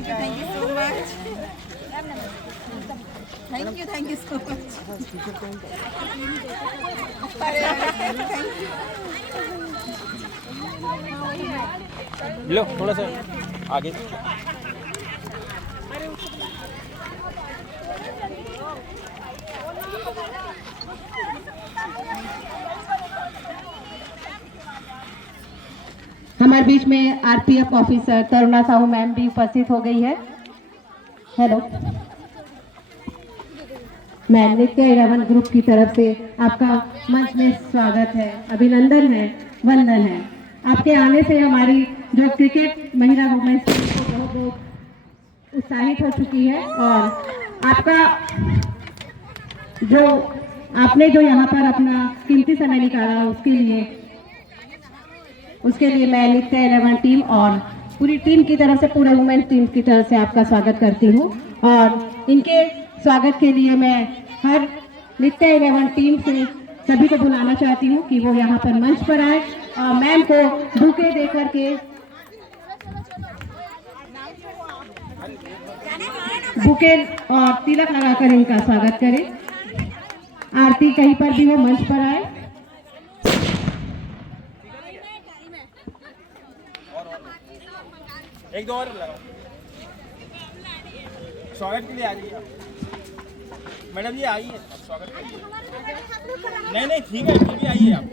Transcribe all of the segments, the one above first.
you so much. Thank you so much. लो थोड़ा सा आगे। हमारे बीच में RPF officer Taruna Sahu ma'am भी उपस्थित हो गई है। हेलो मैम, नित्य इलेवन ग्रुप की तरफ से आपका मंच में स्वागत है, अभिनंदन है, वंदन है। आपके आने से हमारी जो क्रिकेट महिला वुमेन्स टीम को बहुत बहुत उत्साहित हो चुकी है और आपका जो आपने जो यहाँ पर अपना कीमती समय निकाला उसके लिए मैं नित्य इलेवन टीम और पूरी टीम की तरफ से, पूरे वुमेन्स टीम की तरफ से आपका स्वागत करती हूँ। और इनके स्वागत के लिए मैं हर नित्य इलेवन टीम से सभी को बुलाना चाहती हूँ कि वो यहाँ पर मंच पर आए और मैम को बुके दे करके, बुके और तिलक लगाकर इनका स्वागत करें। आरती कहीं पर भी हो मंच पर आए। एक दो और लगाओ। स्वागत के लिए आ जाइए मैडम जी, आइए स्वागत के लिए। नहीं नहीं ठीक है, फिर भी आइए आप।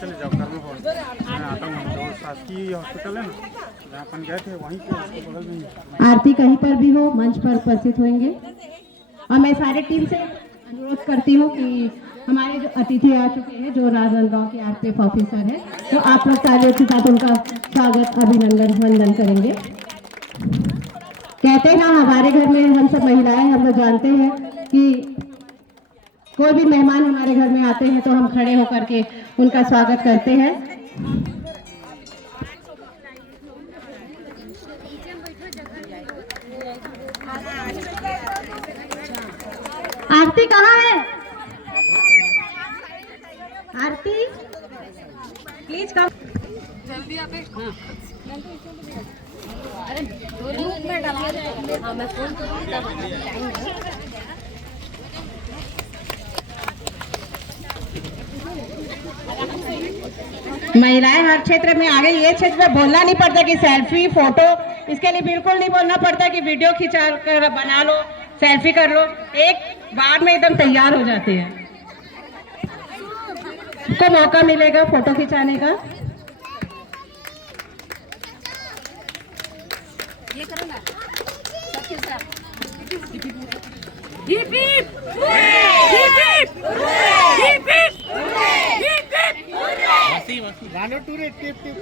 चले जाओ शासकीय हॉस्पिटल है ना, जहाँ अपन गए थे वहीं पे उसके बगल में। आरती कहीं पर भी हो मंच पर उपस्थित होंगे। और मैं सारे टीम से अनुरोध करती हूँ कि हमारे जो अतिथि आ चुके हैं, जो राजनांदगांव के आरपीएफ ऑफिसर है, तो आप लोग तालियों के साथ उनका स्वागत, अभिनंदन, वंदन करेंगे। कहते हैं हमारे घर में हम सब महिलाएं, हम लोग जानते हैं कि कोई भी मेहमान हमारे घर में आते हैं तो हम खड़े होकर के उनका स्वागत करते हैं। आरती कहाँ है? आरती प्लीज कम जल्दी आप अरे ग्रुप में डाला जाए। हाँ मैं फोन महिलाएं हर क्षेत्र में आगे, ये क्षेत्र में बोलना नहीं पड़ता कि सेल्फी फोटो, इसके लिए बिल्कुल नहीं बोलना पड़ता कि वीडियो खिंचा कर बना लो, सेल्फी कर लो, एक बार में एकदम तैयार हो जाते हैं। तो मौका मिलेगा फोटो खिंचाने का। ये करो ना सबके साथ। Hip hip hip hip hip hip hip गानो टूरे टिप टिप।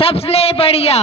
सबसे बढ़िया।